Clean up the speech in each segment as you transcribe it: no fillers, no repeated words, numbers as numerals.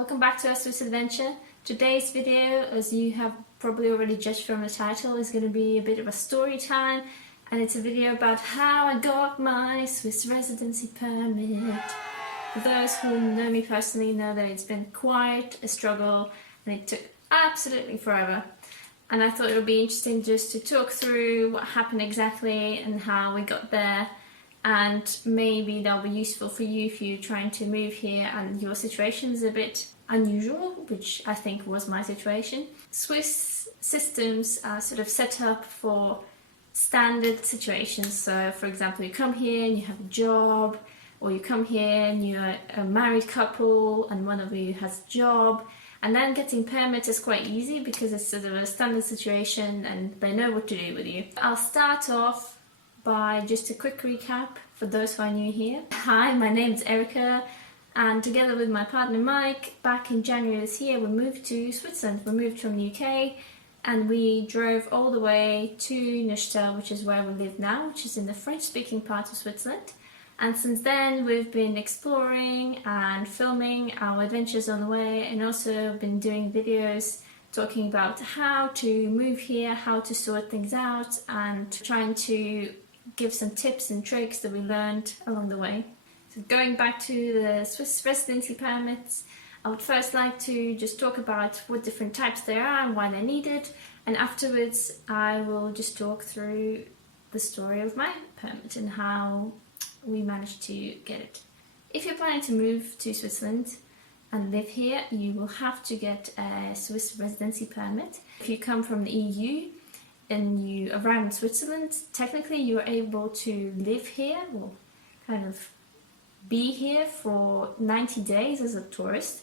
Welcome back to our Swiss adventure. Today's video, as you have probably already judged from the title, is going to be a bit of a story time, and it's a video about how I got my Swiss residency permit. For those who know me personally know that it's been quite a struggle and it took absolutely forever. And I thought it would be interesting just to talk through what happened exactly and how we got there, and maybe that'll be useful for you if you're trying to move here and your situation is a bit unusual, which I think was my situation. Swiss systems are sort of set up for standard situations. So for example, you come here and you have a job, or you come here and you're a married couple and one of you has a job, and then getting permits is quite easy because it's sort of a standard situation and they know what to do with you. I'll start off by just a quick recap for those who are new here. Hi, my name is Erica, and together with my partner Mike, back in January this year, we moved to Switzerland. We moved from the UK and we drove all the way to Neuchâtel, which is where we live now, which is in the French-speaking part of Switzerland. And since then we've been exploring and filming our adventures on the way, and also been doing videos talking about how to move here, how to sort things out, and trying to give some tips and tricks that we learned along the way. So going back to the Swiss residency permits, I would first like to just talk about what different types there are and why they're needed, and afterwards I will just talk through the story of my permit and how we managed to get it. If you're planning to move to Switzerland and live here, you will have to get a Swiss residency permit. If you come from the EU and you arrive in Switzerland, technically you're able to live here, or kind of be here for 90 days as a tourist.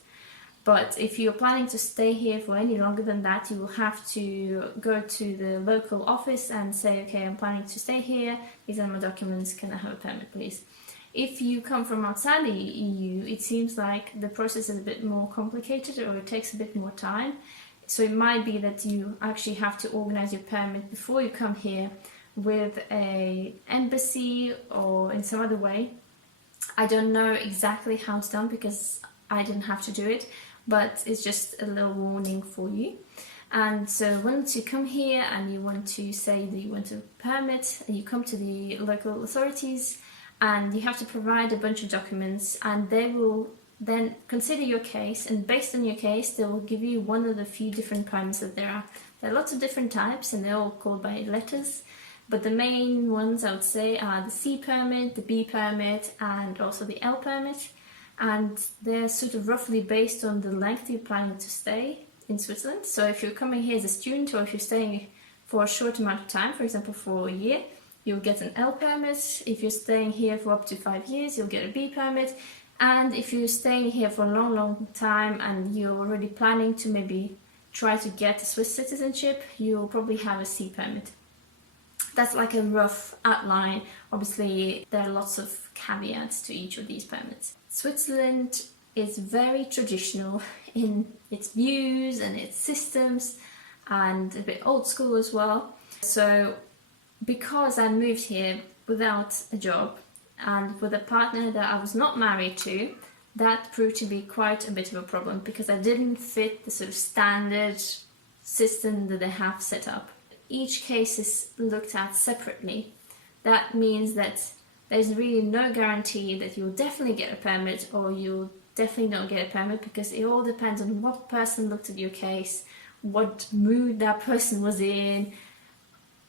But if you're planning to stay here for any longer than that, you will have to go to the local office and say, okay, I'm planning to stay here, these are my documents, can I have a permit please? If you come from outside the EU, it seems like the process is a bit more complicated, or it takes a bit more time. So it might be that you actually have to organize your permit before you come here with an embassy or in some other way. I don't know exactly how it's done because I didn't have to do it, but it's just a little warning for you. And so once you come here and you want to say that you want a permit, you come to the local authorities and you have to provide a bunch of documents, and they will then consider your case, and based on your case they will give you one of the few different permits that there are. There are lots of different types and they're all called by letters, but the main ones I would say are the C permit, the B permit, and also the L permit, and they're sort of roughly based on the length you're planning to stay in Switzerland. So if you're coming here as a student, or if you're staying for a short amount of time, for example for a year, you'll get an L permit. If you're staying here for up to 5 years, you'll get a B permit. And if you're staying here for a long time and you're already planning to maybe try to get a Swiss citizenship, you'll probably have a C permit. That's like a rough outline. Obviously, there are lots of caveats to each of these permits. Switzerland is very traditional in its views and its systems, and a bit old school as well. So because I moved here without a job and with a partner that I was not married to, that proved to be quite a bit of a problem because I didn't fit the sort of standard system that they have set up. Each case is looked at separately. That means that there's really no guarantee that you'll definitely get a permit or you'll definitely not get a permit, because it all depends on what person looked at your case, what mood that person was in,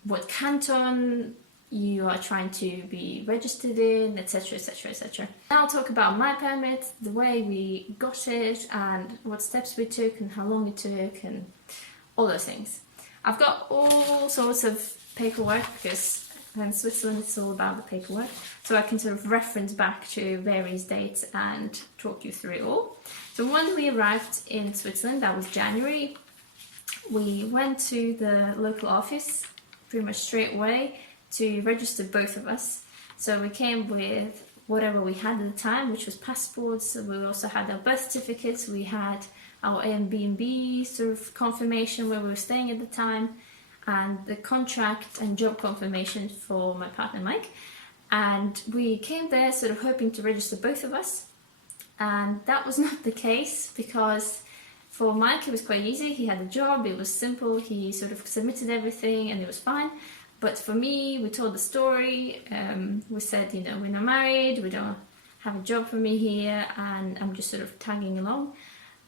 what canton you are trying to be registered in, etc, etc, etc. Now I'll talk about my permit, the way we got it, and what steps we took and how long it took and all those things. I've got all sorts of paperwork because in Switzerland it's all about the paperwork, so I can sort of reference back to various dates and talk you through it all. So when we arrived in Switzerland, that was January, we went to the local office pretty much straight away to register both of us. So we came with whatever we had at the time, which was passports. We also had our birth certificates, we had our Airbnb sort of confirmation where we were staying at the time, and the contract and job confirmation for my partner Mike. And we came there sort of hoping to register both of us, And that was not the case, because for Mike it was quite easy. He had a job, it was simple, he sort of submitted everything and it was fine. But for me, we told the story, we said, you know, we're not married, we don't have a job for me here, and I'm just sort of tagging along.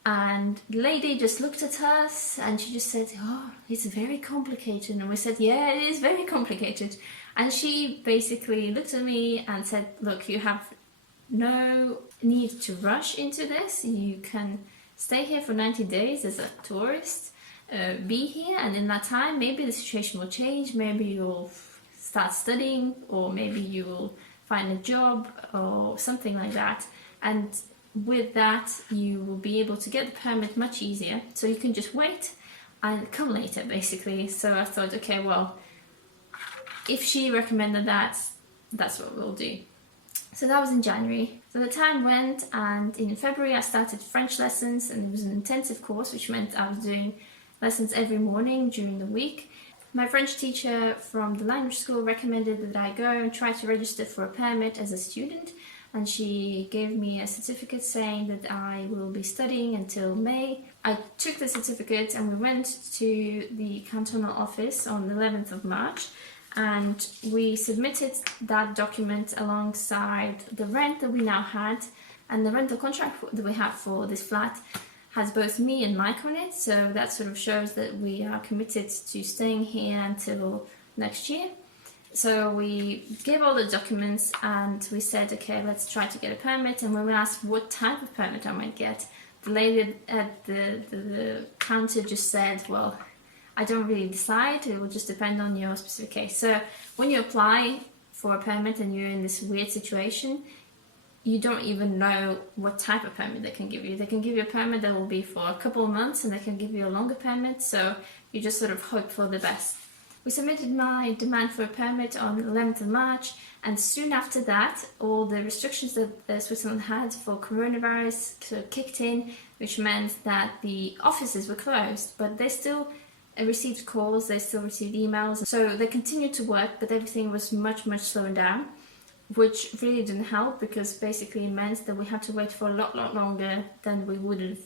And the lady just looked at us and she just said, oh, it's very complicated. And we said, yeah, it is very complicated. And she basically looked at me and said, look, you have no need to rush into this. You can stay here for 90 days as a tourist, be here, and in that time maybe the situation will change, maybe you'll start studying, or maybe you will find a job or something like that, and with that you will be able to get the permit much easier, so you can just wait and come later basically. So I thought, okay, well, if she recommended that, that's what we'll do. So that was in January. So the time went, and in February I started French lessons, and it was an intensive course, which meant I was doing lessons every morning during the week. My French teacher from the language school recommended that I go and try to register for a permit as a student, and she gave me a certificate saying that I will be studying until May. I took the certificate and we went to the cantonal office on the 11th of March, and we submitted that document alongside the rent that we now had, and the rental contract that we have for this flat has both me and Mike on it, so that sort of shows that we are committed to staying here until next year. So we gave all the documents and we said, okay, let's try to get a permit. And when we asked what type of permit I might get, the lady at the counter just said, well, I don't really decide, it will just depend on your specific case. So when you apply for a permit and you're in this weird situation, you don't even know what type of permit they can give you. They can give you a permit that will be for a couple of months, and they can give you a longer permit, so you just sort of hope for the best. We submitted my demand for a permit on the 11th of March, and soon after that all the restrictions that Switzerland had for coronavirus sort of kicked in, which meant that the offices were closed, but they still received calls, they still received emails, so they continued to work, but everything was much slowing down, which really didn't help, because basically it meant that we had to wait for a lot longer than we would have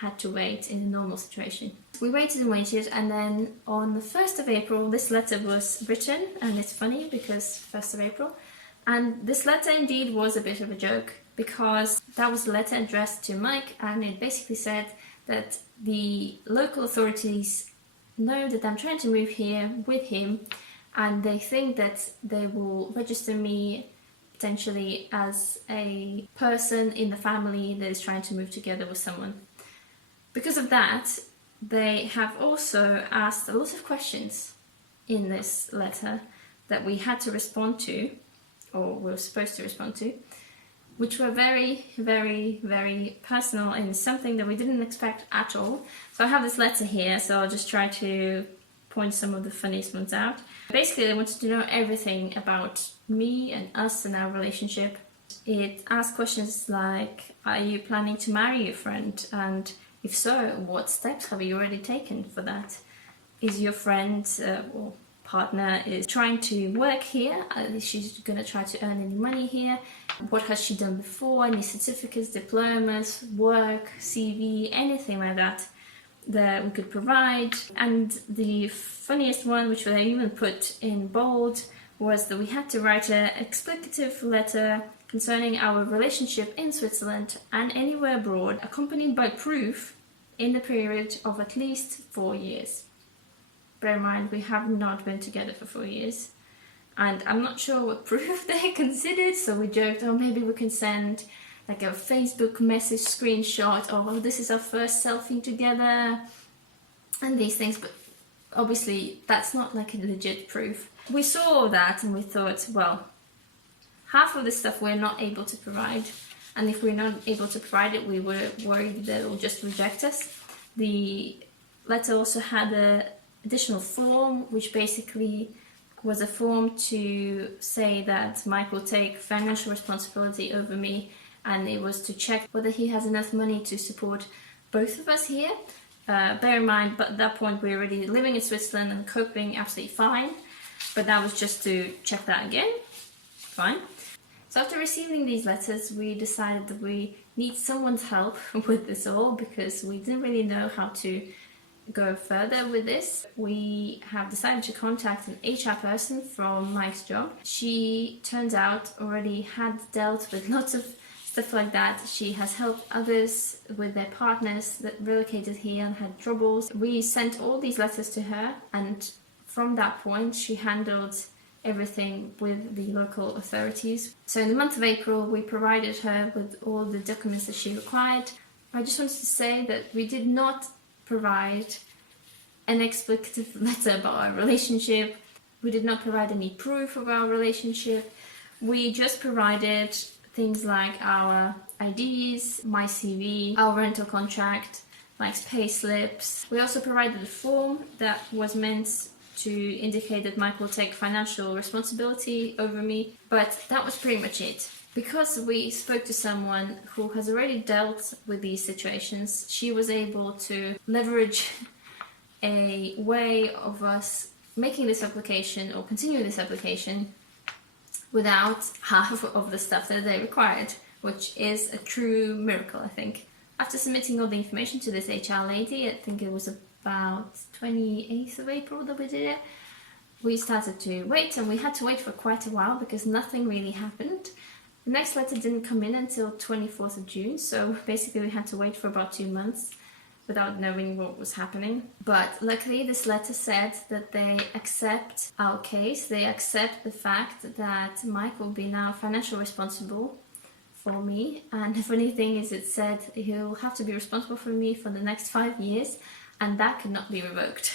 had to wait in a normal situation. We waited and waited, and then on the 1st of April this letter was written, and it's funny because 1st of April, and this letter indeed was a bit of a joke, because that was a letter addressed to Mike, and it basically said that the local authorities know that I'm trying to move here with him, and they think that they will register me potentially as a person in the family that is trying to move together with someone. Because of that, they have also asked a lot of questions in this letter that we had to respond to, or we were supposed to respond to, which were very personal and something that we didn't expect at all. So I have this letter here, so I'll just try to point some of the funniest ones out. Basically, they wanted to know everything about me and us and our relationship. It asked questions like, are you planning to marry your friend? And if so, what steps have you already taken for that? Is your friend or partner is trying to work here? Is she going to try to earn any money here? What has she done before? Any certificates, diplomas, work, CV, anything like that that we could provide. And the funniest one, which I even put in bold, was that we had to write an explicative letter concerning our relationship in Switzerland and anywhere abroad, accompanied by proof in the period of at least 4 years. Bear in mind, we have not been together for 4 years, and I'm not sure what proof they considered, so we joked, oh, maybe we can send like a Facebook message screenshot of, oh, this is our first selfie together, and these things, but obviously that's not like a legit proof. We saw that and we thought, well, half of the stuff we're not able to provide, and if we're not able to provide it, we were worried that it will just reject us. The letter also had an additional form, which basically was a form to say that Mike will take financial responsibility over me, and it was to check whether he has enough money to support both of us here. Bear in mind, but at that point we were already living in Switzerland and coping absolutely fine, but that was just to check that again. Fine. So after receiving these letters, we decided that we need someone's help with this all, because we didn't really know how to go further with this. We have decided to contact an HR person from Mike's job. She, turns out, already had dealt with lots of stuff like that. She has helped others with their partners that relocated here and had troubles. We sent all these letters to her, and from that point she handled everything with the local authorities. So in the month of April, we provided her with all the documents that she required. I just wanted to say that we did not provide an explicative letter about our relationship. We did not provide any proof of our relationship. We just provided things like our IDs, my CV, our rental contract, Mike's pay slips. We also provided a form that was meant to indicate that Mike will take financial responsibility over me, but that was pretty much it. Because we spoke to someone who has already dealt with these situations, she was able to leverage a way of us making this application or continuing this application without half of the stuff that they required, which is a true miracle, I think. After submitting all the information to this HR lady, I think it was about 28th of April that we did it, we started to wait, and we had to wait for quite a while because nothing really happened. The next letter didn't come in until 24th of June, so basically we had to wait for about 2 months without knowing what was happening. But luckily this letter said that they accept our case, they accept the fact that Mike will be now financially responsible for me, and the funny thing is it said he'll have to be responsible for me for the next 5 years, and that could not be revoked.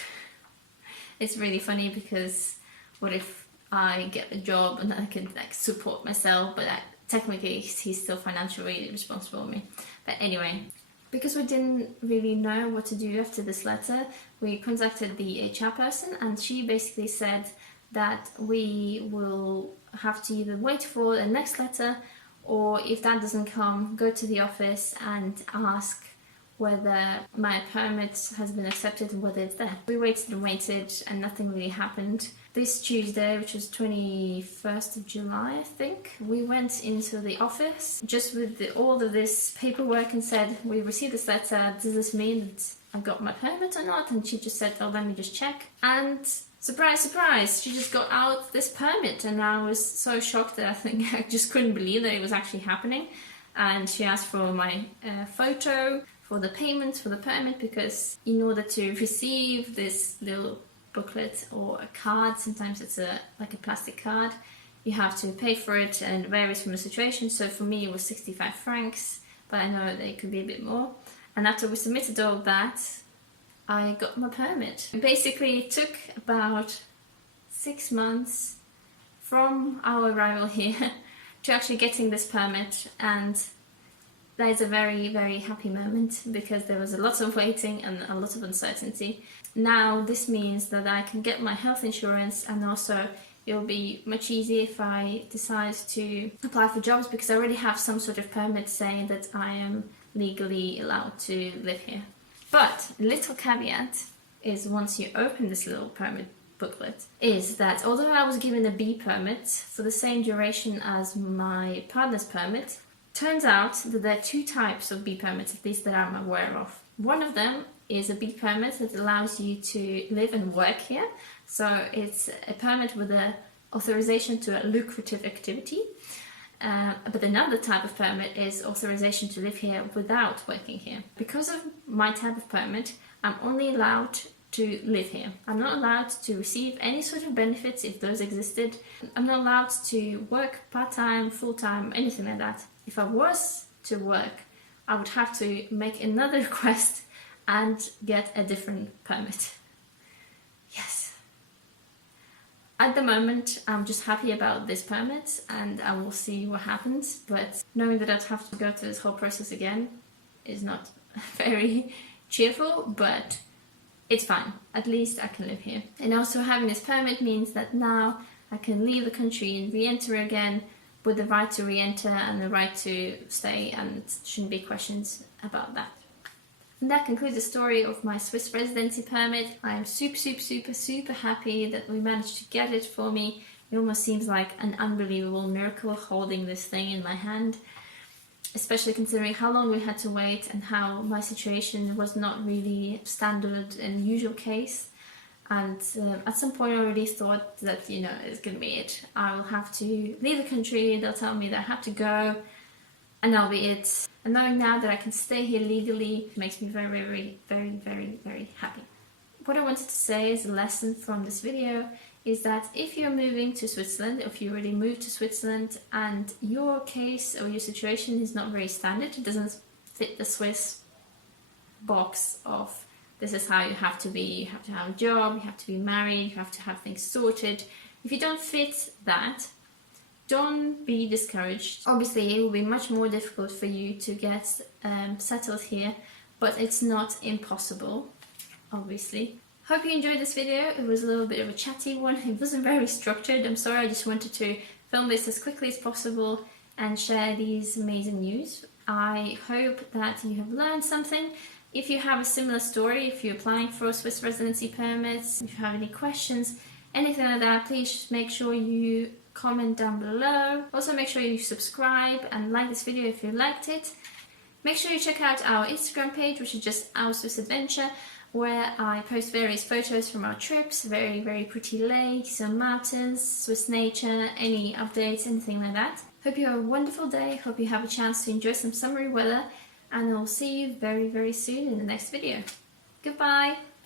It's really funny because what if I get a job and I can like support myself, but technically he's still financially responsible for me. But anyway, because we didn't really know what to do after this letter, we contacted the HR person, and she basically said that we will have to either wait for the next letter, or if that doesn't come, go to the office and ask whether my permit has been accepted and whether it's there. We waited and waited and nothing really happened. This Tuesday, which was 21st of July, I think, we went into the office just with all of this paperwork and said, we received this letter, does this mean that I got my permit or not? And she just said, oh, let me just check. And surprise, surprise, she just got out this permit, and I was so shocked that I think I just couldn't believe that it was actually happening. And she asked for my photo, for the payment for the permit, because in order to receive this little booklet or a card, sometimes it's like a plastic card, you have to pay for it, and it varies from the situation. So for me it was 65 francs, but I know they could be a bit more. And after we submitted all that, I got my permit. Basically it took about 6 months from our arrival here to actually getting this permit, and that is a very, very happy moment because there was a lot of waiting and a lot of uncertainty. Now this means that I can get my health insurance, and also it'll be much easier if I decide to apply for jobs, because I already have some sort of permit saying that I am legally allowed to live here. But a little caveat is, once you open this little permit booklet, is that although I was given a B permit for the same duration as my partner's permit, turns out that there are 2 types of B permits, at least that I'm aware of. One of them is a B permit that allows you to live and work here. So it's a permit with an authorization to a lucrative activity. But another type of permit is authorization to live here without working here. Because of my type of permit, I'm only allowed to live here. I'm not allowed to receive any sort of benefits if those existed. I'm not allowed to work part-time, full-time, anything like that. If I was to work, I would have to make another request and get a different permit. Yes. At the moment, I'm just happy about this permit, and I will see what happens, but knowing that I'd have to go through this whole process again is not very cheerful, but it's fine. At least I can live here. And also having this permit means that now I can leave the country and re-enter again with the right to re-enter and the right to stay, and shouldn't be questions about that. And that concludes the story of my Swiss residency permit. I'm super happy that we managed to get it for me It almost seems like an unbelievable miracle holding this thing in my hand, especially considering how long we had to wait and how my situation was not really standard and usual case. And at some point I already thought that, you know, it's gonna be it. I will have to leave the country, they'll tell me that I have to go, and that'll be it. And knowing now that I can stay here legally makes me very, very, very, very, very happy. What I wanted to say as a lesson from this video is that if you're moving to Switzerland, if you already moved to Switzerland and your case or your situation is not very standard, it doesn't fit the Swiss box of this is how you have to be, you have to have a job, you have to be married, you have to have things sorted. If you don't fit that, don't be discouraged. Obviously it will be much more difficult for you to get settled here, but it's not impossible, obviously. Hope you enjoyed this video. It was a little bit of a chatty one. It wasn't very structured. I'm sorry, I just wanted to film this as quickly as possible and share these amazing news. I hope that you have learned something. If you have a similar story, if you're applying for a Swiss residency permit, if you have any questions, anything like that, please just make sure you comment down below. Also make sure you subscribe and like this video if you liked it. Make sure you check out our Instagram page, which is just Our Swiss Adventure, where I post various photos from our trips, very, very pretty lakes and mountains, Swiss nature, any updates, anything like that. Hope you have a wonderful day, hope you have a chance to enjoy some summery weather, and I'll see you very, very soon in the next video. Goodbye!